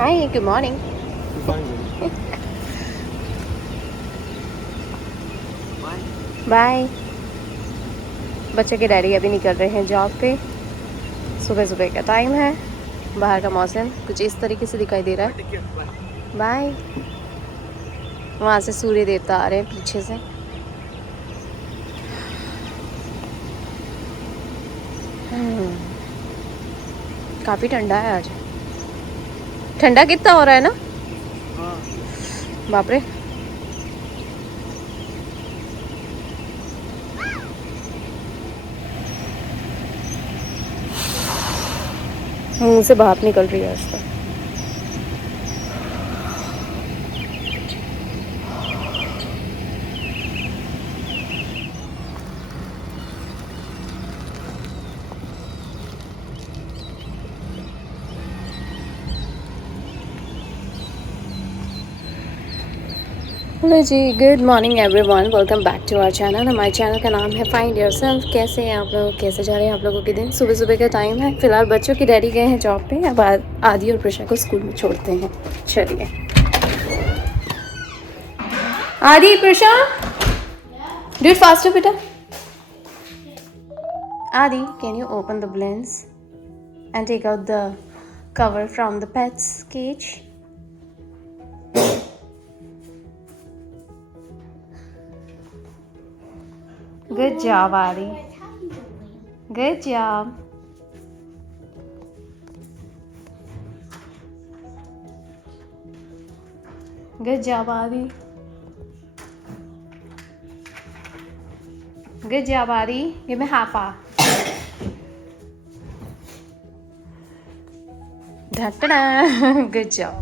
हाय, good morning. Bye. बच्चे के daddy अभी निकल रहे हैं जॉब पे। सुबह सुबह का टाइम है। बाहर का मौसम कुछ इस तरीके से दिखाई दे रहा है। बाय। वहाँ से सूर्य देवता आ रहे हैं पीछे से। काफ़ी ठंडा है आज। ठंडा कितना हो रहा है ना? बाप रे। मुंह से भाप निकल रही है आज तो। हेलो जी, good morning everyone, welcome back to our channel. हमारे चैनल का नाम है फाइंड योरसेल्फ। कैसे हैं आप लोग? कैसे जा रहे हैं आप लोगों के दिन? सुबह सुबह का टाइम है। फिलहाल बच्चों की डैडी गए हैं जॉब पे। अब आदि और प्रशा को स्कूल में छोड़ते हैं। चलिए आदि, प्रशा, डू इट फास्टर बेटा। आदि, can you open the blinds and take out the cover from the pet's cage? Good job, Adi. Good job. Good job, Adi. Good job, Adi. Give me half a. Good job.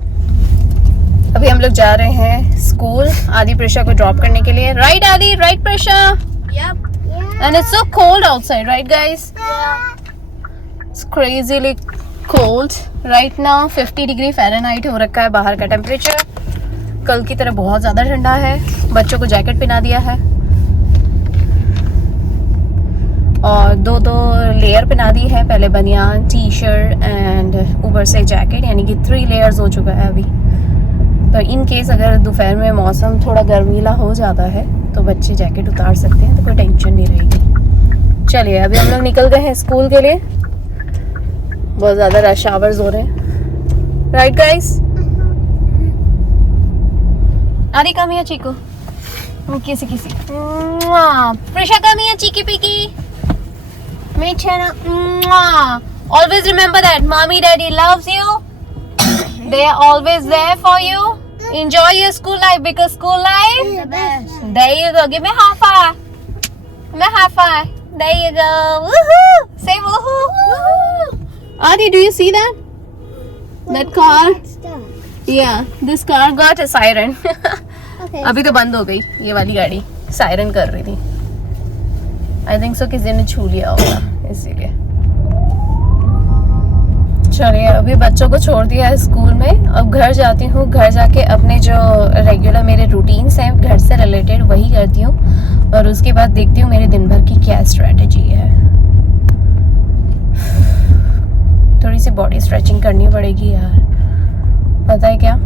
अभी हम लोग जा रहे हैं school आदि Prussia को drop करने के लिए। राइट आदि, right Prussia? Yep. And it's so cold outside, right guys? It's crazily cold right now. 50 degree Fahrenheit हो रखा है बाहर का टेम्परेचर। कल की तरह बहुत ज़्यादा ठंडा है। बच्चों को जैकेट पहना दिया है और दो लेयर पहना दी है। पहले बनियान, टी शर्ट एंड ऊपर से जैकेट, यानी कि 3 लेयर्स हो चुका है अभी। तो इन केस अगर दोपहर में मौसम थोड़ा गर्मीला हो जाता है तो बच्चे जैकेट उतार सकते हैं, तो कोई टेंशन नहीं रहेगी। चलिए अभी हम लोग निकल गए हैं स्कूल के लिए। बहुत ज़्यादा रश आवर्स हो रहे हैं, राइट गाइस? आदि कम हियर चीकू, किसी प्रशा कम हियर चीकी पीकी, मीठे ना। Always remember that mommy daddy loves you. They are always there for you. Enjoy your school life because school life The best. There you go. Give me high five. Give me high five. There you go. Woohoo! Say woohoo. Woohoo! Adi, do you see that? That car? Yeah, this car got a siren. Okay. अभी तो बंद हो गई ये वाली गाड़ी, siren कर रही थी। आई थिंक सो किसी ने छू लिया होगा इसीलिए। चलिए अभी बच्चों को छोड़ दिया है स्कूल में। अब घर जाती हूँ। घर जाके अपने जो रेगुलर मेरे रूटीन्स हैं घर से रिलेटेड वही करती हूँ और उसके बाद देखती हूँ मेरे दिन भर की क्या स्ट्रेटजी है। थोड़ी सी बॉडी स्ट्रेचिंग करनी पड़ेगी यार। पता है क्या,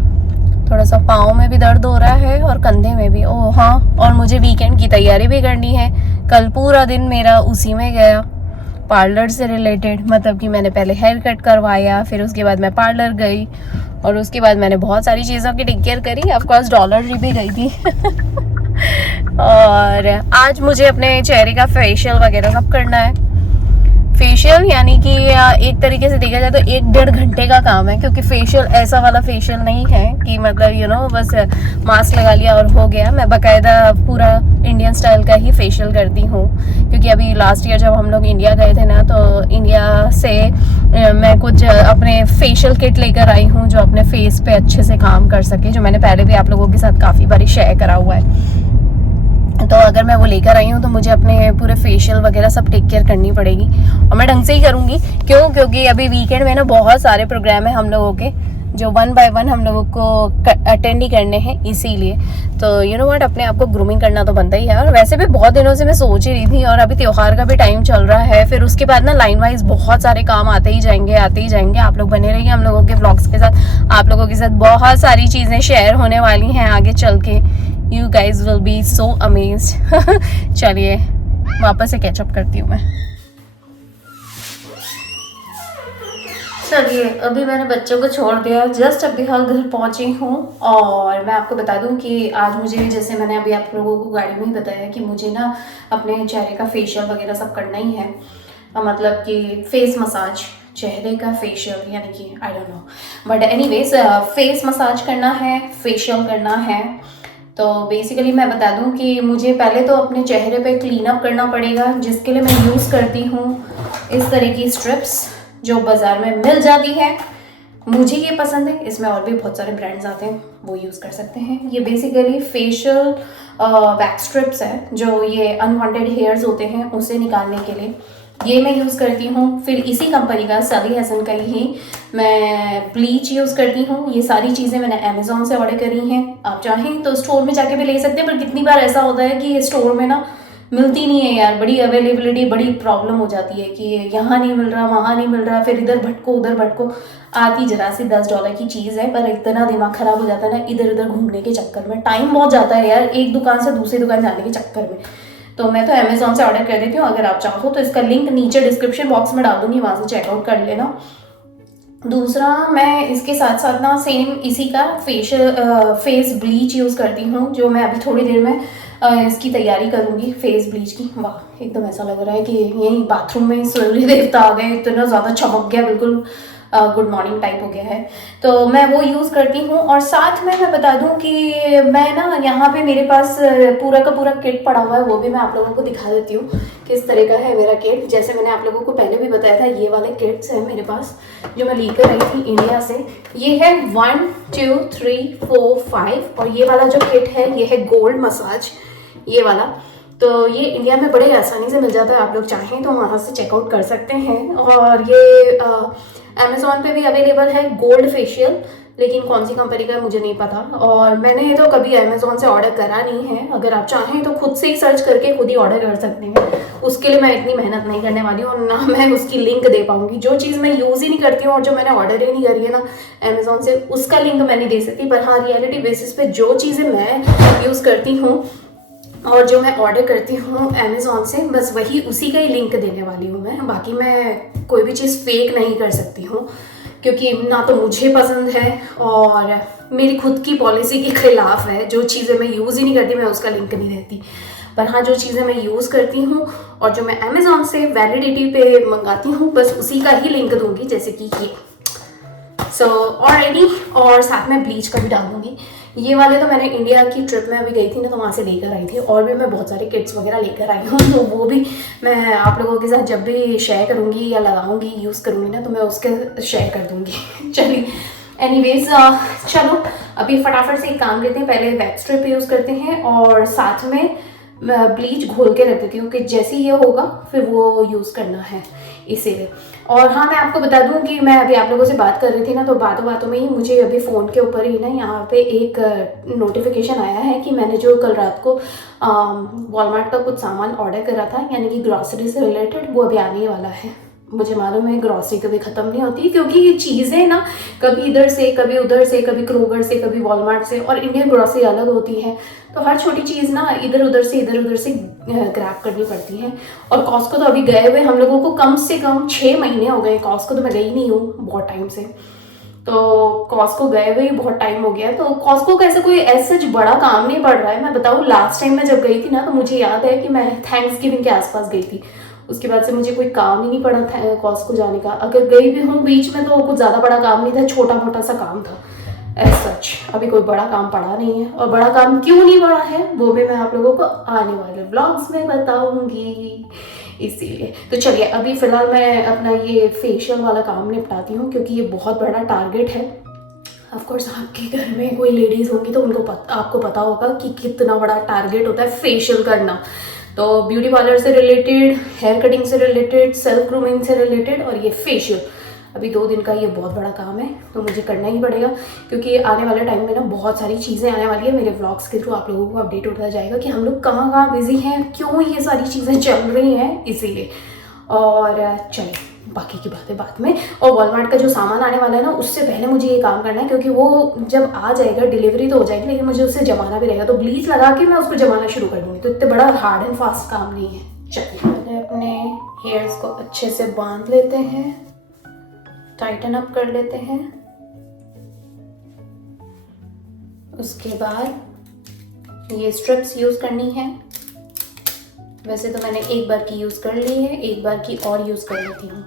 थोड़ा सा पाँव में भी दर्द हो रहा है और कंधे में भी। ओह हाँ, और मुझे वीकेंड की तैयारी भी करनी है। कल पूरा दिन मेरा उसी में गया, पार्लर से रिलेटेड। मतलब कि मैंने पहले हेयर कट करवाया, फिर उसके बाद मैं पार्लर गई और उसके बाद मैंने बहुत सारी चीज़ों की टेक केयर करी। ऑफकोर्स डॉलर भी गई थी और आज मुझे अपने चेहरे का फेशियल वगैरह सब करना है। फेशियल यानी कि एक तरीके से देखा जाए तो 1-1.5 घंटे का काम है, क्योंकि फेशियल ऐसा वाला फेशियल नहीं है कि मतलब बस मास्क लगा लिया और हो गया। मैं बाकायदा पूरा इंडियन स्टाइल का ही फेशियल करती हूँ, क्योंकि अभी लास्ट ईयर जब हम लोग इंडिया गए थे ना, तो इंडिया से मैं कुछ अपने फेशियल किट लेकर आई हूँ जो अपने फेस पे अच्छे से काम कर सके, जो मैंने पहले भी आप लोगों के साथ काफ़ी बारी शेयर करा हुआ है। तो अगर मैं वो लेकर आई हूँ तो मुझे अपने पूरे फेशियल वगैरह सब टेक केयर करनी पड़ेगी और मैं ढंग से ही करूँगी। क्योंकि अभी वीकेंड में ना बहुत सारे प्रोग्राम है हम लोगों के। जो 1 बाय 1 हम लोगों को अटेंड ही करने हैं, इसीलिए तो यू नो व्हाट, अपने आप को ग्रूमिंग करना तो बनता ही है। और वैसे भी बहुत दिनों से मैं सोच ही रही थी, और अभी त्योहार का भी टाइम चल रहा है, फिर उसके बाद ना लाइन वाइज बहुत सारे काम आते ही जाएंगे। आप लोग बने रहिए हम लोगों के व्लॉग्स के साथ। आप लोगों के साथ बहुत सारी चीज़ें शेयर होने वाली हैं आगे चल के। You guys will be so amazed. चलिए वापस से कैचअप करती हूँ मैं। चलिए अभी मैंने बच्चों को छोड़ दिया, जस्ट अभी हाल घर पहुंची हूँ। और मैं आपको बता दूं कि आज मुझे, जैसे मैंने अभी आप लोगों को गाड़ी में ही बताया, कि मुझे ना अपने चेहरे का फेशियल वगैरह सब करना ही है। मतलब कि फेस मसाज, चेहरे का फेशियल, यानी कि I don't know, but anyways face massage करना है, फेशियल करना है। तो बेसिकली मैं बता दूं कि मुझे पहले तो अपने चेहरे पे क्लीन अप करना पड़ेगा, जिसके लिए मैं यूज़ करती हूँ इस तरह की स्ट्रिप्स जो बाज़ार में मिल जाती है। मुझे ये पसंद है, इसमें और भी बहुत सारे ब्रांड्स आते हैं, वो यूज़ कर सकते हैं। ये बेसिकली फेशियल वैक्स स्ट्रिप्स है, जो ये अनवांटेड हेयर्स होते हैं उसे निकालने के लिए ये मैं यूज़ करती हूँ। फिर इसी कंपनी का, सली हैसन का ही मैं ब्लीच यूज़ करती हूँ। ये सारी चीज़ें मैंने अमेज़ॉन से ऑर्डर करी हैं। आप चाहें तो स्टोर में जाके भी ले सकते हैं, पर कितनी बार ऐसा होता है कि स्टोर में ना मिलती नहीं है यार, बड़ी अवेलेबिलिटी, बड़ी प्रॉब्लम हो जाती है कि यहाँ नहीं मिल रहा, वहाँ नहीं मिल रहा, फिर इधर भटको उधर भटको। आती जरा सी $10 की चीज़ है, पर इतना दिमाग ख़राब हो जाता है ना इधर उधर घूमने के चक्कर में। टाइम बहुत जाता है यार एक दुकान से दूसरी दुकान जाने के चक्कर में। तो मैं तो अमेज़ॉन से ऑर्डर कर देती हूँ। अगर आप चाहो तो इसका लिंक नीचे डिस्क्रिप्शन बॉक्स में डाल दूँगी, वहाँ से चेकआउट कर लेना। दूसरा, मैं इसके साथ साथ ना सेम इसी का फेस ब्लीच यूज़ करती हूँ, जो मैं अभी थोड़ी देर में इसकी तैयारी करूँगी फेस ब्लीच की। वाह, एकदम ऐसा लग रहा है कि यही बाथरूम में सूर्य देवता आ गए, इतना ज़्यादा चमक गया, बिल्कुल गुड मॉर्निंग टाइप हो गया है। तो मैं वो यूज़ करती हूँ। और साथ में मैं बता दूँ कि मैं ना यहाँ पे मेरे पास पूरा का पूरा किट पड़ा हुआ है, वो भी मैं आप लोगों को दिखा देती हूँ किस तरह का है मेरा किट। जैसे मैंने आप लोगों को पहले भी बताया था, ये वाले किट्स हैं मेरे पास जो मैं लेकर आई थी इंडिया से। ये है 1 2 3 4 5, और ये वाला जो किट है ये है गोल्ड मसाज, ये वाला। तो ये इंडिया में बड़े आसानी से मिल जाता है, आप लोग चाहें तो वहाँ से चेकआउट कर सकते हैं। और ये अमेज़ॉन पे भी अवेलेबल है गोल्ड फेशियल, लेकिन कौन सी कंपनी का है मुझे नहीं पता। और मैंने तो कभी अमेज़ॉन से ऑर्डर करा नहीं है। अगर आप चाहें तो खुद से ही सर्च करके खुद ही ऑर्डर कर सकते हैं। उसके लिए मैं इतनी मेहनत नहीं करने वाली हूँ, और ना मैं उसकी लिंक दे पाऊँगी। जो चीज़ मैं यूज़ ही नहीं करती हूँ और जो मैंने ऑर्डर ही नहीं करी है ना अमेज़ॉन से, उसका लिंक मैं नहीं दे सकती। पर हाँ, रियलिटी बेसिस पे जो चीज़ें मैं यूज़ करती हूँ और जो मैं ऑर्डर करती हूँ अमेज़ॉन से, बस वही उसी का ही लिंक देने वाली हूँ मैं। बाकी मैं कोई भी चीज़ फेक नहीं कर सकती हूँ, क्योंकि ना तो मुझे पसंद है और मेरी खुद की पॉलिसी के खिलाफ है। जो चीज़ें मैं यूज़ ही नहीं करती मैं उसका लिंक नहीं देती। पर हाँ, जो चीज़ें मैं यूज़ करती हूँ और जो मैं अमेज़ॉन से वैलिडिटी पे मंगाती हूँ, बस उसी का ही लिंक दूँगी, जैसे कि ये ऑलरेडी। और साथ में ब्लीच का भी डाल दूँगी। ये वाले तो मैंने इंडिया की ट्रिप में अभी गई थी ना, तो वहाँ से लेकर आई थी। और भी मैं बहुत सारे किट्स वगैरह लेकर आई हूँ, तो वो भी मैं आप लोगों के साथ जब भी शेयर करूँगी या लगाऊँगी, यूज़ करूँगी ना, तो मैं उसके शेयर कर दूँगी। चलिए एनीवेज, चलो अभी फटाफट से एक काम लेते हैं। पहले वैक्स स्ट्रिप यूज़ करते हैं और साथ में ब्लीच घोल के रख देती हूँ कि जैसे ये होगा फिर वो यूज़ करना है, इसीलिए। और हाँ, मैं आपको बता दूँ कि मैं अभी आप लोगों से बात कर रही थी ना, तो बातों में ही मुझे अभी फ़ोन के ऊपर ही ना यहाँ पे एक नोटिफिकेशन आया है कि मैंने जो कल रात को वॉलमार्ट का कुछ सामान ऑर्डर करा था, यानी कि ग्रॉसरी से रिलेटेड, वो अभी आने वाला है। मुझे मालूम है ग्रॉसरी कभी ख़त्म नहीं होती, क्योंकि ये चीज़ें ना कभी इधर से कभी उधर से, कभी क्रोगर से कभी वॉलमार्ट से, और इंडियन ग्रॉसरी अलग होती है, तो हर छोटी चीज़ ना इधर उधर से ग्रैब करनी पड़ती है। और कॉस्को तो अभी गए हुए हम लोगों को कम से कम 6 महीने हो गए। कॉस्को तो मैं गई नहीं हूँ बहुत टाइम से, तो कॉस्को गए हुए बहुत टाइम हो गया। तो कॉस्को का ऐसा कोई ऐसा बड़ा काम नहीं पड़ रहा है। मैं बताऊँ, लास्ट टाइम मैं जब गई थी ना, तो मुझे याद है कि मैं थैंक्सगिविंग के आसपास गई थी। उसके बाद से मुझे कोई काम ही नहीं पड़ा था कॉस्को जाने का। अगर गई भी हूँ बीच में, तो कुछ ज़्यादा बड़ा काम नहीं था, छोटा मोटा सा काम था एज सच। अभी कोई बड़ा काम पड़ा नहीं है, और बड़ा काम क्यों नहीं पड़ा है वो भी मैं आप लोगों को आने वाले व्लॉग्स में बताऊंगी, इसीलिए। तो चलिए अभी फ़िलहाल मैं अपना ये फेशियल वाला काम निपटाती हूँ, क्योंकि ये बहुत बड़ा टारगेट है। ऑफकोर्स आपके घर में कोई लेडीज़ होंगी तो उनको आपको पता होगा कि कितना बड़ा टारगेट होता है फेशियल करना। तो ब्यूटी पार्लर से रिलेटेड, हेयर कटिंग से रिलेटेड, सेल्फ ग्रूमिंग से रिलेटेड, और ये फेशियल, अभी 2 दिन का ये बहुत बड़ा काम है, तो मुझे करना ही पड़ेगा, क्योंकि आने वाले टाइम में ना बहुत सारी चीज़ें आने वाली है। मेरे व्लॉग्स के थ्रू आप लोगों को अपडेट होता जाएगा कि हम लोग कहाँ कहाँ बिजी हैं, क्यों ये सारी चीज़ें चल रही हैं, इसीलिए। और चलिए बाकी की बातें बाद में। और वॉलमार्ट का जो सामान आने वाला है ना, उससे पहले मुझे ये काम करना है, क्योंकि वो जब आ जाएगा डिलीवरी तो हो जाएगी, लेकिन मुझे उससे जमाना भी रहेगा, तो ब्लीच लगा के मैं उसको जमाना शुरू कर दूँगी। तो इतने बड़ा हार्ड एंड फास्ट काम नहीं है। चलिए पहले अपने हेयर्स को अच्छे से बांध लेते हैं, टाइटन अप कर लेते हैं। उसके बाद ये स्ट्रिप्स यूज़ करनी है। वैसे तो मैंने एक बार की यूज़ कर ली है, एक बार की और यूज़ कर लेती हूँ।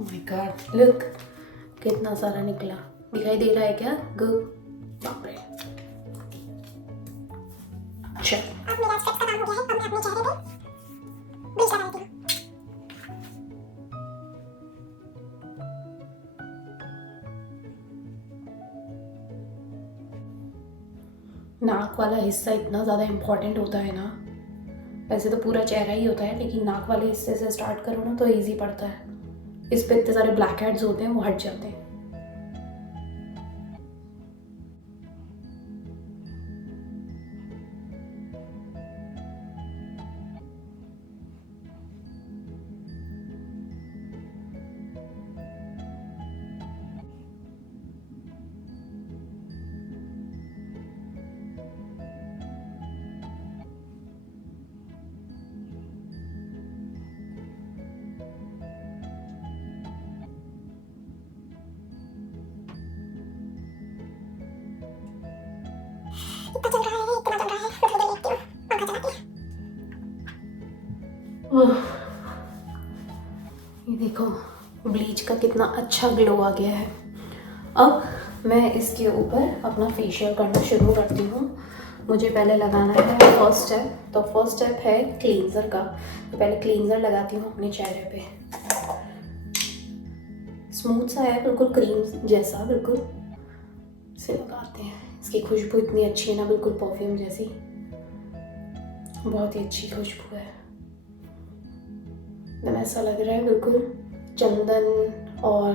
माय गॉड, लुक कितना सारा निकला, दिखाई दे रहा है क्या? गुड, बाप रे। अच्छा, अब मेरा स्टेप्स का काम हो गया है। अब मैं अपने चेहरे पे ब्लीच लगा देती हूँ। नाक वाला हिस्सा इतना ज़्यादा इम्पॉर्टेंट होता है ना। वैसे तो पूरा चेहरा ही होता है, लेकिन नाक वाले हिस्से से स्टार्ट करो ना तो इजी पड़ता है। इस पे इतने सारे ब्लैक हेड्स होते हैं, वो हट जाते हैं। इतना चल रहा है, इतना चल रहा है। रुक रुक देखती हूँ, पंखा चलाती हूँ। ये देखो ब्लीच का कितना अच्छा ग्लो आ गया है। अब मैं इसके ऊपर अपना फेशियल करना शुरू करती हूँ। मुझे पहले लगाना है फर्स्ट स्टेप, तो फर्स्ट स्टेप है क्लींजर का। तो पहले क्लींजर लगाती हूँ अपने चेहरे पे। स्मूथ सा है, बिल्कुल क्रीम जैसा, बिल्कुल इसे लगाते हैं। इसकी खुशबू इतनी अच्छी है ना, बिल्कुल परफ्यूम जैसी, बहुत ही अच्छी खुशबू है। एकदम ऐसा लग रहा है बिल्कुल चंदन और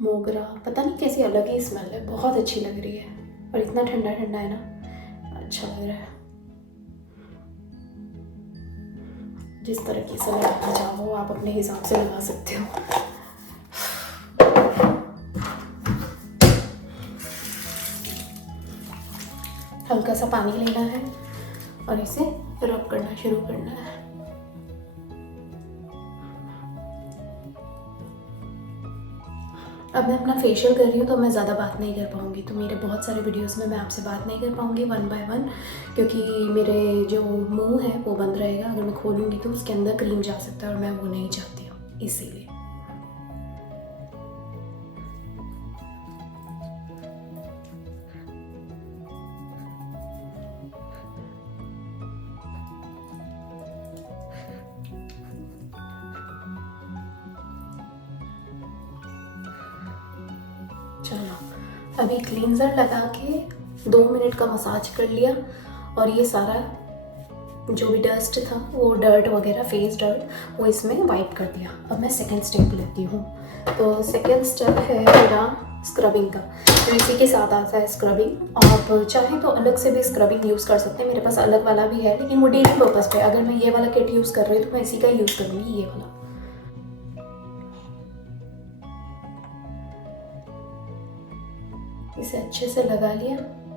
मोगरा, पता नहीं कैसी अलग ही स्मेल है, बहुत अच्छी लग रही है। और इतना ठंडा ठंडा है ना, अच्छा लग रहा है। जिस तरीके से लगाना चाहो आप अपने हिसाब से लगा सकते हो। हल्का सा पानी लेना है और इसे रब करना शुरू करना है। अब मैं अपना फेशियल कर रही हूँ, तो मैं ज़्यादा बात नहीं कर पाऊँगी, तो मेरे बहुत सारे वीडियोस में मैं आपसे बात नहीं कर पाऊँगी वन बाय वन, क्योंकि मेरे जो मुंह है वो बंद रहेगा। अगर मैं खोलूँगी तो उसके अंदर क्रीम जा सकता है और मैं वो नहीं चाहती हूँ, इसीलिए। चलो अभी क्लींजर लगा के 2 मिनट का मसाज कर लिया, और ये सारा जो भी डस्ट था, वो डर्ट वगैरह, फेस डर्ट, वो इसमें वाइप कर दिया। अब मैं सेकंड स्टेप लेती हूँ। तो सेकंड स्टेप है मेरा स्क्रबिंग का, तो इसी के साथ आता है स्क्रबिंग। आप चाहें तो अलग से भी स्क्रबिंग यूज़ कर सकते हैं, मेरे पास अलग वाला भी है, लेकिन वो डेली पर्पज़ पे। अगर मैं ये वाला किट यूज़ कर रही हूँ तो मैं इसी का यूज़ करूँगी, ये वाला। इसे अच्छे से लगा लिया,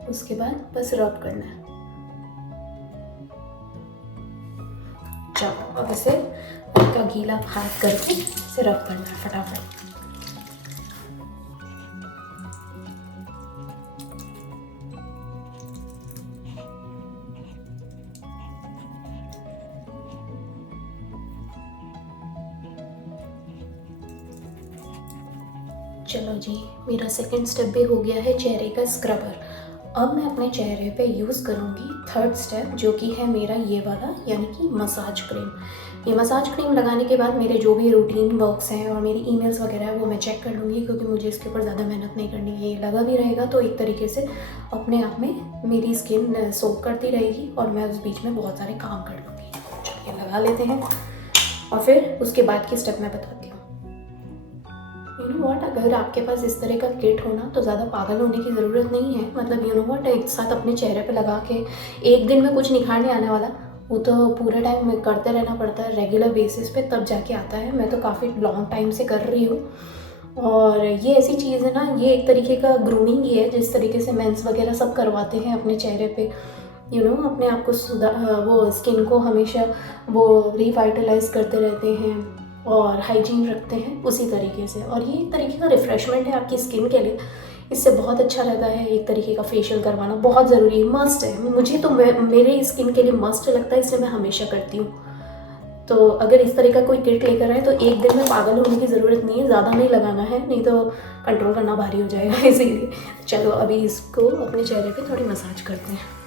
उसके बाद बस रब करना है। चलो अब इसे हल्का गीला हाथ करके इसे रब करना है फटाफट। चलो जी, मेरा सेकंड स्टेप भी हो गया है, चेहरे का स्क्रबर। अब मैं अपने चेहरे पे यूज़ करूँगी थर्ड स्टेप, जो कि है मेरा ये वाला, यानी कि मसाज क्रीम। ये मसाज क्रीम लगाने के बाद मेरे जो भी रूटीन वर्क्स हैं और मेरी ईमेल्स वगैरह है वो मैं चेक कर लूँगी, क्योंकि मुझे इसके ऊपर ज़्यादा मेहनत नहीं करनी है। ये लगा भी रहेगा तो एक तरीके से अपने आप में मेरी स्किन सोक करती रहेगी और मैं उस बीच में बहुत सारे काम कर लूँगी। चलिए लगा लेते हैं और फिर उसके बाद की स्टेप मैं बताती हूँ। यू नो व्हाट, अगर आपके पास इस तरह का किट हो ना तो ज़्यादा पागल होने की ज़रूरत नहीं है। मतलब यू नो व्हाट, एक साथ अपने चेहरे पे लगा के एक दिन में कुछ निखार नहीं आने वाला, वो तो पूरे टाइम में करते रहना पड़ता है रेगुलर बेसिस पे, तब जाके आता है। मैं तो काफ़ी लॉन्ग टाइम से कर रही हूँ और ये ऐसी चीज़ है ना, ये एक तरीके का ग्रूमिंग ही है, जिस तरीके से मेंस वगैरह सब करवाते हैं अपने चेहरे पे, यू नो अपने आप को वो स्किन को हमेशा वो रिवाइटलाइज करते रहते हैं और हाइजीन रखते हैं उसी तरीके से। और ये एक तरीके का रिफ़्रेशमेंट है आपकी स्किन के लिए, इससे बहुत अच्छा रहता है। एक तरीके का फेशियल करवाना बहुत ज़रूरी है, मस्ट है। मुझे तो मेरे स्किन के लिए मस्ट लगता है, इसलिए मैं हमेशा करती हूँ। तो अगर इस तरह का कोई किट लेकर आए तो एक दिन में पागल होने की ज़रूरत नहीं है, ज़्यादा नहीं लगाना है, नहीं तो कंट्रोल करना भारी हो जाएगा। इसीलिए चलो अभी इसको अपने चेहरे पे थोड़ी मसाज करते हैं।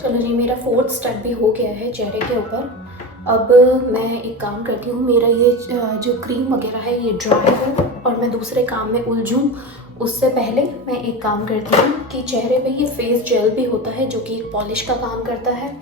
चलो जी, मेरा 4th स्टेप भी हो गया है चेहरे के ऊपर। अब मैं एक काम करती हूँ, मेरा ये जो क्रीम वगैरह है ये ड्राई है और मैं दूसरे काम में उलझूँ उससे पहले मैं एक काम करती हूँ कि चेहरे पे ये फेस जेल भी होता है जो कि एक पॉलिश का काम करता है।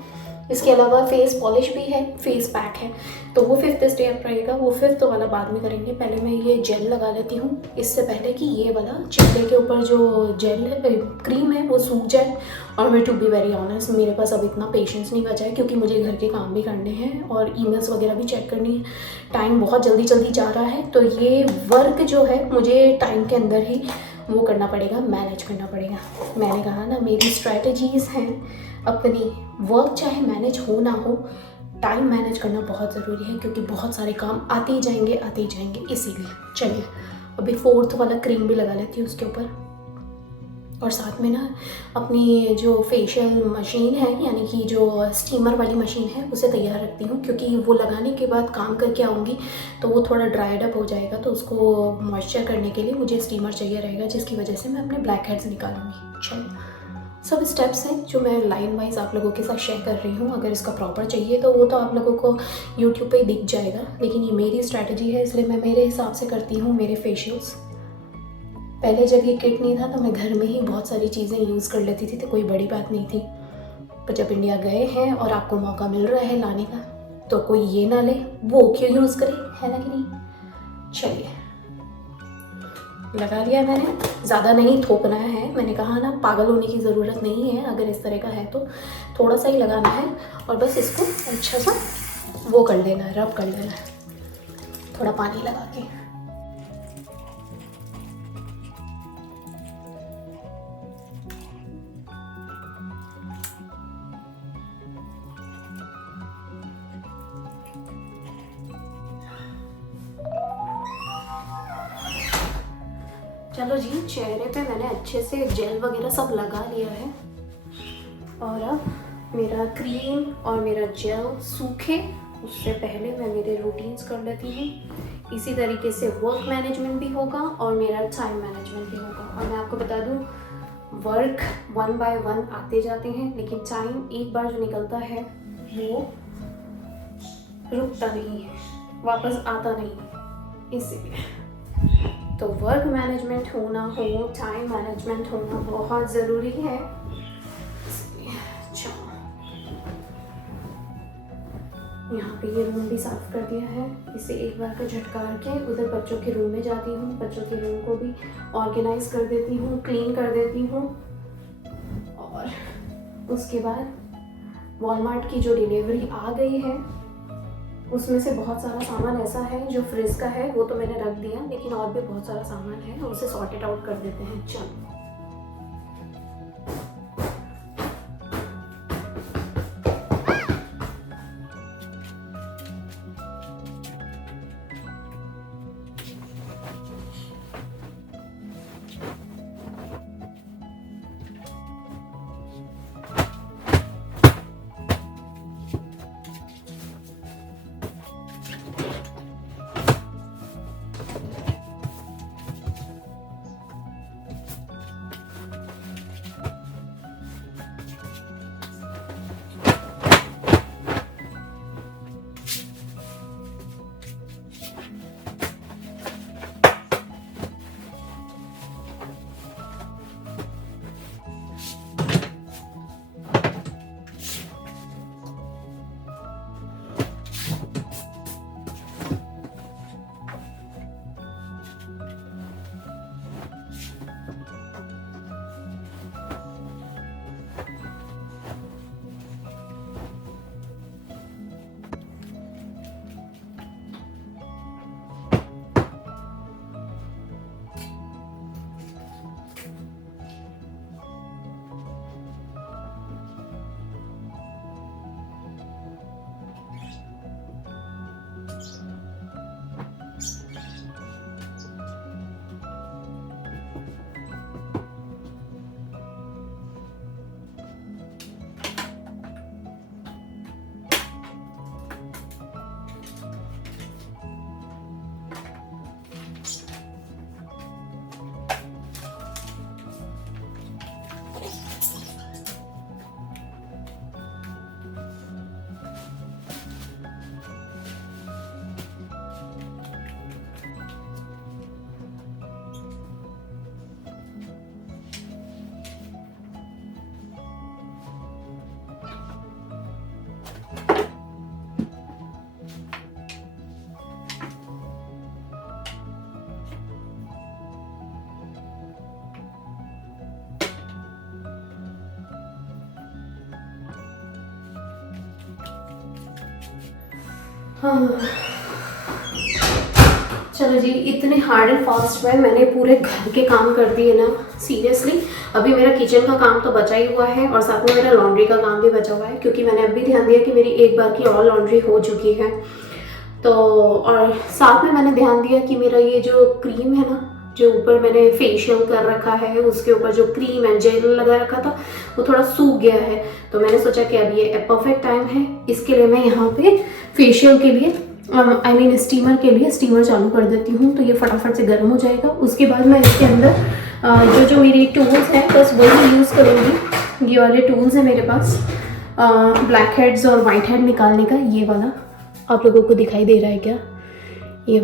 इसके अलावा फेस पॉलिश भी है, फेस पैक है, तो वो 5th स्टेप रहेगा, वो 5th वाला बाद में करेंगे। पहले मैं ये जेल लगा लेती हूँ इससे पहले कि ये वाला चेहरे के ऊपर जो जेल है क्रीम है वो सूख जाए। और मैं टू बी वेरी ऑनेस्ट, मेरे पास अब इतना पेशेंस नहीं बचा है, क्योंकि मुझे घर के काम भी करने हैं और ईमेल्स वगैरह भी चेक करनी है। टाइम बहुत जल्दी जल्दी जा रहा है, तो ये वर्क जो है मुझे टाइम के अंदर ही वो करना पड़ेगा, मैनेज करना पड़ेगा। मैंने कहा ना, मेरी स्ट्रैटेजीज़ हैं अपनी। वर्क चाहे मैनेज हो ना हो, टाइम मैनेज करना बहुत ज़रूरी है, क्योंकि बहुत सारे काम आते ही जाएंगे इसीलिए। चलिए अभी 4th वाला क्रीम भी लगा लेती हूँ उसके ऊपर, और साथ में ना अपनी जो फेशियल मशीन है, यानी कि जो स्टीमर वाली मशीन है, उसे तैयार रखती हूँ, क्योंकि वो लगाने के बाद काम करके आऊँगी तो वो थोड़ा ड्राइड अप हो जाएगा, तो उसको मॉइस्चर करने के लिए मुझे स्टीमर चाहिए रहेगा, जिसकी वजह से मैं अपने ब्लैक हेड्स निकालूंगी। चलिए, सब स्टेप्स हैं जो मैं लाइन वाइज आप लोगों के साथ शेयर कर रही हूँ। अगर इसका प्रॉपर चाहिए तो वो तो आप लोगों को यूट्यूब पे ही दिख जाएगा, लेकिन ये मेरी स्ट्रैटेजी है, इसलिए मैं मेरे हिसाब से करती हूँ मेरे फेशियल्स। पहले जब ये किट नहीं था तो मैं घर में ही बहुत सारी चीज़ें यूज़ कर लेती थी, तो कोई बड़ी बात नहीं थी। पर जब इंडिया गए हैं और आपको मौका मिल रहा है लाने का, तो कोई ये ना ले वो क्यों यूज़ करे, है ना कि नहीं। चलिए लगा लिया मैंने, ज़्यादा नहीं थोपना है। मैंने कहा ना, पागल होने की ज़रूरत नहीं है। अगर इस तरह का है तो थोड़ा सा ही लगाना है और बस इसको अच्छा सा वो कर लेना है, रब कर लेना है थोड़ा पानी लगा के। चलो जी, चेहरे पे मैंने अच्छे से जेल वगैरह सब लगा लिया है और अब मेरा क्रीम और मेरा जेल सूखे उससे पहले मैं मेरे रूटीन्स कर लेती हूँ। इसी तरीके से वर्क मैनेजमेंट भी होगा और मेरा टाइम मैनेजमेंट भी होगा। और मैं आपको बता दूँ, वर्क 1 by 1 आते जाते हैं, लेकिन टाइम एक बार जो निकलता है वो रुकता नहीं है, वापस आता नहीं है। इसीलिए तो वर्क मैनेजमेंट होना हो, टाइम मैनेजमेंट होना बहुत ज़रूरी है। चलो, यहाँ पे ये रूम भी साफ़ कर दिया है। इसे एक बार का झटका के उधर बच्चों के रूम में जाती हूँ, बच्चों के रूम को भी ऑर्गेनाइज कर देती हूँ, क्लीन कर देती हूँ। और उसके बाद वॉलमार्ट की जो डिलीवरी आ गई है उसमें से बहुत सारा सामान ऐसा है जो फ्रिज का है, वो तो मैंने रख दिया, लेकिन और भी बहुत सारा सामान है, उसे सॉर्टेड आउट कर देते हैं। चलो हाँ, चलो जी, इतने हार्ड एंड फास्ट में मैंने पूरे घर के काम कर दिए ना, सीरियसली। अभी मेरा किचन का काम तो बचा ही हुआ है और साथ में मेरा लॉन्ड्री का काम भी बचा हुआ है, क्योंकि मैंने अभी ध्यान दिया कि मेरी एक बार की और लॉन्ड्री हो चुकी है। तो और साथ में मैंने ध्यान दिया कि मेरा ये जो क्रीम है ना, जो ऊपर मैंने फेशियल कर रखा है, उसके ऊपर जो क्रीम एंड जेल लगा रखा था वो थोड़ा सूख गया है। तो मैंने सोचा कि अब ये परफेक्ट टाइम है, इसके लिए मैं यहाँ पे फेशियल के लिए स्टीमर के लिए स्टीमर चालू कर देती हूँ। तो ये फटाफट से गर्म हो जाएगा। उसके बाद मैं इसके अंदर जो मेरी टूल्स हैं बस वही यूज़ करूँगी। ये वाले टूल्स हैं मेरे पास, ब्लैक हेड्स और वाइट हेड निकालने का। ये वाला आप लोगों को दिखाई दे रहा है क्या? ये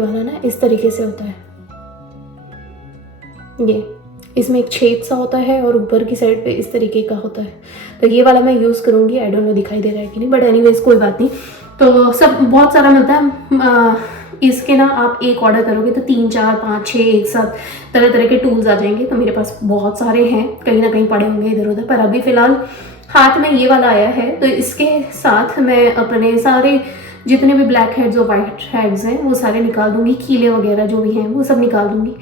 वाला ना इस तरीके से होता है। ये इसमें एक छेद सा होता है और ऊपर की साइड पे इस तरीके का होता है। तो ये वाला मैं यूज़ करूँगी। आई डोंट नो दिखाई दे रहा है कि नहीं, बट एनीवेज कोई बात नहीं। तो सब बहुत सारा मिलता है। इसके ना आप एक ऑर्डर करोगे तो 3 4 5 6 एक साथ तरह तरह के टूल्स आ जाएंगे। तो मेरे पास बहुत सारे हैं, कहीं ना कहीं पड़े होंगे इधर उधर, पर अभी फ़िलहाल हाथ में ये वाला आया है। तो इसके साथ मैं अपने सारे जितने भी ब्लैक हेड्स और वाइट हेड्स हैं वो सारे निकाल दूँगी, कीले वगैरह जो भी हैं वो सब निकाल दूँगी।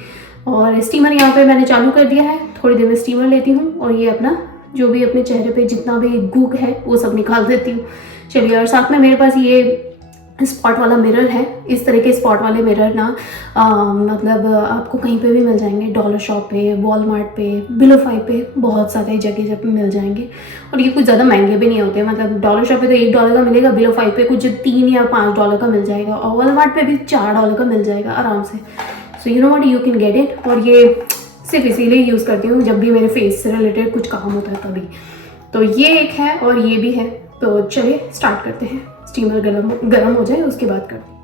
और स्टीमर यहाँ पे मैंने चालू कर दिया है। थोड़ी देर में स्टीमर लेती हूँ और ये अपना जो भी अपने चेहरे पे जितना भी गूग है वो सब निकाल देती हूँ। चलिए, और साथ में मेरे पास ये स्पॉट वाला मिरर है। इस तरह के स्पॉट वाले मिरर ना मतलब आपको कहीं पे भी मिल जाएंगे, डॉलर शॉप पे, वॉलमार्ट पे, बिलोफाई पे, बहुत सारे जगह पे मिल जाएंगे। और ये कुछ ज़्यादा महंगे भी नहीं होते। मतलब डॉलर शॉप पे तो $1 का मिलेगा, बिलोफाई पे कुछ $3 या $5 का मिल जाएगा, और वॉलमार्ट पे भी $4 का मिल जाएगा आराम से। So you know what, you can get it. और ये सिर्फ इसीलिए यूज़ करती हूँ जब भी मेरे फेस से रिलेटेड कुछ काम होता है तभी। तो ये एक है और ये भी है। तो चलिए स्टार्ट करते हैं। स्टीमर गर्म हो जाए उसके बाद करते हैं।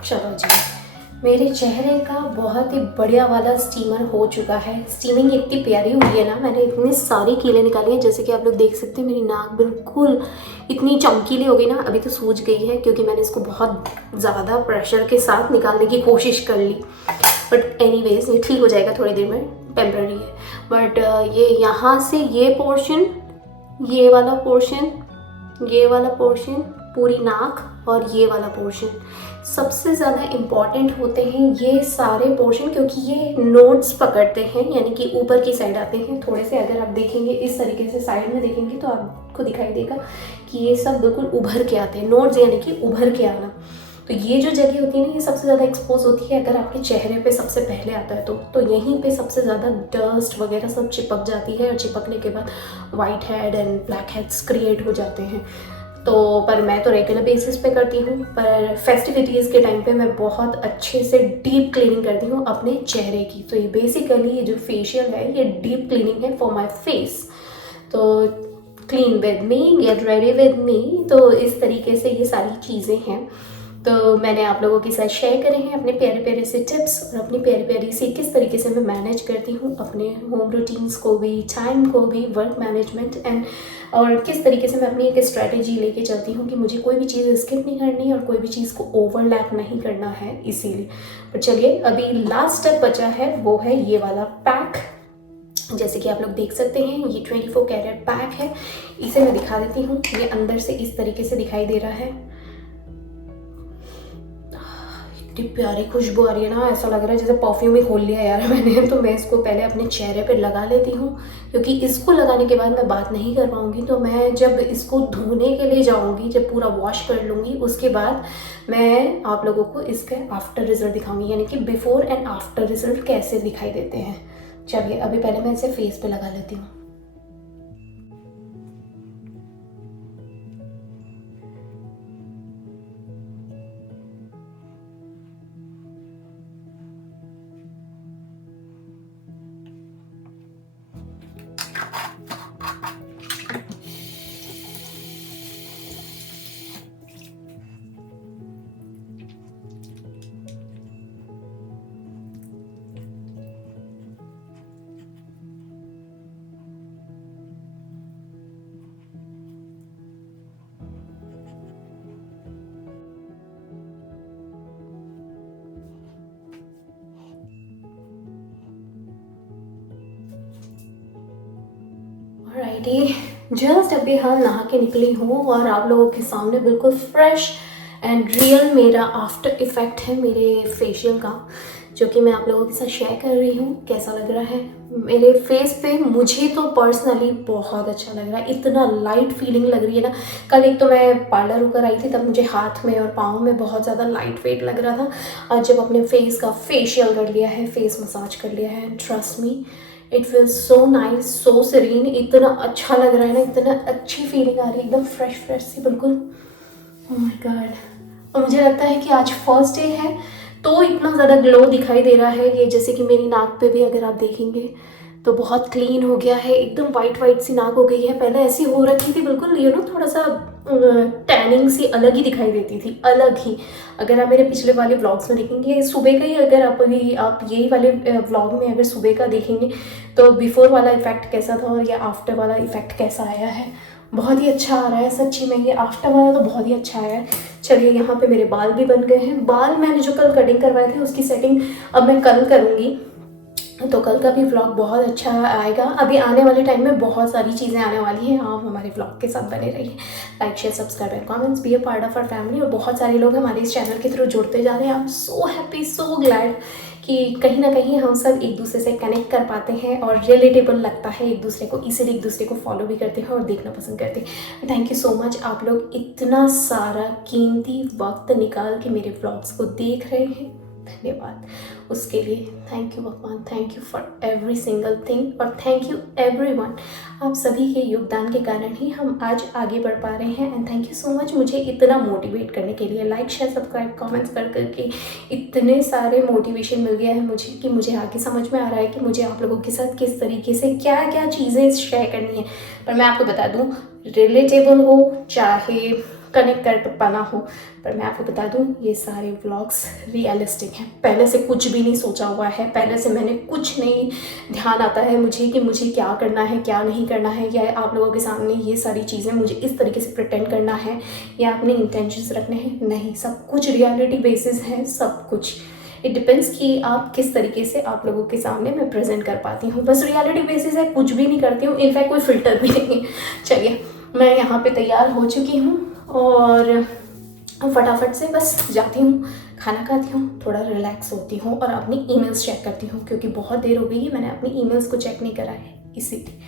चलो जी, मेरे चेहरे का बहुत ही बढ़िया वाला स्टीमर हो चुका है। स्टीमिंग इतनी प्यारी हुई है ना, मैंने इतने सारे कीले निकाले हैं। जैसे कि आप लोग देख सकते हैं मेरी नाक बिल्कुल इतनी चमकीली हो गई ना। अभी तो सूज गई है क्योंकि मैंने इसको बहुत ज़्यादा प्रेशर के साथ निकालने की कोशिश कर ली, बट एनीवेज ये ठीक हो जाएगा थोड़ी देर में, टेम्पररी है। बट ये यहाँ से ये पोर्शन, ये वाला पोर्शन, ये वाला पोर्शन, पूरी नाक और ये वाला पोर्शन सबसे ज़्यादा इम्पॉर्टेंट होते हैं ये सारे पोर्शन, क्योंकि ये नोड्स पकड़ते हैं, यानी कि ऊपर की साइड आते हैं थोड़े से। अगर आप देखेंगे इस तरीके से साइड में देखेंगे तो आपको दिखाई देगा कि ये सब बिल्कुल उभर के आते हैं। नोड्स यानी कि उभर के आना। तो ये जो जगह होती है ना, ये सबसे ज़्यादा एक्सपोज होती है अगर आपके चेहरे पे सबसे पहले आता है तो यहीं पे सबसे ज़्यादा डस्ट वगैरह सब चिपक जाती है, और चिपकने के बाद white head and black heads create हो जाते हैं। तो पर मैं तो रेगुलर बेसिस पे करती हूँ, पर फेस्टिविटीज़ के टाइम पे मैं बहुत अच्छे से डीप क्लीनिंग करती हूँ अपने चेहरे की। तो ये बेसिकली ये जो फेशियल है ये डीप क्लीनिंग है फॉर माई फेस। तो clean with me, get ready with me. तो इस तरीके से ये सारी चीज़ें हैं। तो मैंने आप लोगों के साथ शेयर करे हैं अपने प्यारे प्यारे से टिप्स और अपनी प्यारी प्यारी से किस तरीके से मैं मैनेज करती हूँ अपने होम रूटीन्स को भी, टाइम को भी, वर्क मैनेजमेंट एंड, और किस तरीके से मैं अपनी एक स्ट्रैटेजी लेके चलती हूँ कि मुझे कोई भी चीज़ स्किप नहीं करनी और कोई भी चीज़ को ओवरलैप नहीं करना है इसीलिए। पर चलिए, अभी लास्ट स्टेप बचा है, वो है ये वाला पैक। जैसे कि आप लोग देख सकते हैं ये 24 कैरेट पैक है। इसे मैं दिखा देती हूँ। ये अंदर से इस तरीके से दिखाई दे रहा है। इतनी प्यारी खुशबू आ रही है ना, ऐसा लग रहा है जैसे परफ्यूम ही खोल लिया यार मैंने। तो मैं इसको पहले अपने चेहरे पे लगा लेती हूँ, क्योंकि इसको लगाने के बाद मैं बात नहीं कर पाऊँगी। तो मैं जब इसको धोने के लिए जाऊँगी, जब पूरा वॉश कर लूँगी, उसके बाद मैं आप लोगों को इसके आफ्टर रिजल्ट दिखाऊँगी, यानी कि बिफोर एंड आफ्टर रिजल्ट कैसे दिखाई देते हैं। चलिए, अभी पहले मैं इसे फेस पे लगा लेती हूँ। ऑलराइटी, जस्ट अभी हम नहा के निकली हूँ और आप लोगों के सामने बिल्कुल फ्रेश एंड रियल मेरा आफ्टर इफेक्ट है मेरे फेशियल का, जो कि मैं आप लोगों के साथ शेयर कर रही हूँ। कैसा लग रहा है मेरे फेस पे? मुझे तो पर्सनली बहुत अच्छा लग रहा है। इतना लाइट फीलिंग लग रही है ना। कल एक तो मैं पार्लर होकर आई थी, तब मुझे हाथ में और पाँव में बहुत ज़्यादा लाइट वेट लग रहा था। आज जब अपने फेस का फेशियल कर लिया है, फेस मसाज कर लिया है, trust me it feels so nice, so serene. इतना अच्छा लग रहा है ना, इतना अच्छी फीलिंग आ रही है, एकदम फ्रेश फ्रेश सी बिल्कुल। Oh my God. और मुझे लगता है कि आज फर्स्ट डे है तो इतना ज़्यादा ग्लो दिखाई दे रहा है। ये जैसे कि मेरी नाक पे भी अगर आप देखेंगे तो बहुत क्लीन हो गया है, एकदम वाइट वाइट सी नाक हो गई है। पहले ऐसी हो रखी थी बिल्कुल, यू नो, थोड़ा सा टैनिंग सी अलग ही दिखाई देती थी, अलग ही। अगर आप मेरे पिछले वाले व्लॉग्स में देखेंगे, सुबह का ही अगर आप यही वाले व्लॉग में अगर सुबह का देखेंगे तो बिफोर वाला इफेक्ट कैसा था और ये आफ्टर वाला इफेक्ट कैसा आया है। बहुत ही अच्छा आ रहा है सच्ची में। ये आफ्टर वाला तो बहुत ही अच्छा आया है। चलिए, यहाँ पे मेरे बाल भी बन गए हैं। बाल मैंने जो कल कटिंग करवाए थे उसकी सेटिंग अब मैं कल करूँगी, तो कल का भी व्लॉग बहुत अच्छा आएगा। अभी आने वाले टाइम में बहुत सारी चीज़ें आने वाली हैं। आप हमारे व्लॉग के साथ बने रहिए। Like, share, subscribe and comments, be a part of our family. और बहुत सारे लोग हमारे इस चैनल के थ्रू जुड़ते जा रहे हैं। I am so happy, so glad कि कहीं ना कहीं हम सब एक दूसरे से कनेक्ट कर पाते हैं और रिलेटेबल लगता है एक दूसरे को, इसीलिए एक दूसरे को फॉलो भी करते हैं और देखना पसंद करते हैं। थैंक यू सो मच, आप लोग इतना सारा कीमती वक्त निकाल के मेरे व्लॉग्स को देख रहे हैं। धन्यवाद उसके लिए। थैंक यू भगवान, thank you for every single thing, और थैंक यू एवरीवन। आप सभी के योगदान के कारण ही हम आज आगे बढ़ पा रहे हैं। And thank you so much मुझे इतना मोटिवेट करने के लिए। लाइक, शेयर, सब्सक्राइब, कमेंट्स कर करके इतने सारे मोटिवेशन मिल गया है मुझे कि मुझे आगे समझ में आ रहा है कि मुझे आप लोगों के साथ किस तरीके से क्या क्या चीज़ें शेयर करनी है। पर मैं आपको बता दूँ, रिलेटेबल हो चाहे कनेक्ट कर पाना हो। पर मैं आपको बता दूं ये सारे व्लॉग्स रियलिस्टिक हैं, पहले से कुछ भी नहीं सोचा हुआ है, पहले से मैंने कुछ नहीं ध्यान आता है मुझे कि मुझे क्या करना है क्या नहीं करना है, या आप लोगों के सामने ये सारी चीज़ें मुझे इस तरीके से प्रिटेंड करना है या अपने इंटेंशंस रखने हैं, नहीं, सब कुछ रियलिटी बेसिस है, सब कुछ। इट डिपेंड्स कि आप किस तरीके से आप लोगों के सामने मैं प्रेजेंट कर पाती हूँ, बस रियलिटी बेसिस है, कुछ भी नहीं करती हूँ, इनफैक्ट कोई फिल्टर भी नहीं है। चलिए मैं यहाँ पे तैयार हो चुकी हूँ और फटाफट से बस जाती हूँ, खाना खाती हूँ, थोड़ा रिलैक्स होती हूँ और अपनी ईमेल्स चेक करती हूँ क्योंकि बहुत देर हो गई है मैंने अपनी ईमेल्स को चेक नहीं करा है, इसीलिए।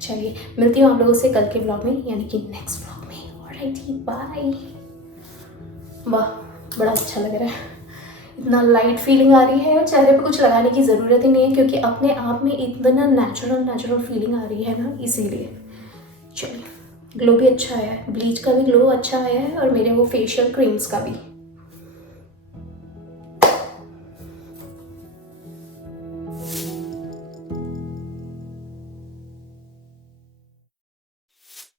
चलिए मिलती हूँ आप लोगों से कल के ब्लॉग में, यानी कि नेक्स्ट ब्लॉग में। Alright, bye. वाह बड़ा अच्छा लग रहा है, इतना लाइट फीलिंग आ रही है और चेहरे पे कुछ लगाने की ज़रूरत ही नहीं है क्योंकि अपने आप में इतना नेचुरल फीलिंग आ रही है ना, इसीलिए। चलिए ग्लो भी अच्छा आया है, ब्लीच का भी ग्लो अच्छा आया है और मेरे वो फेशियल क्रीम्स का भी।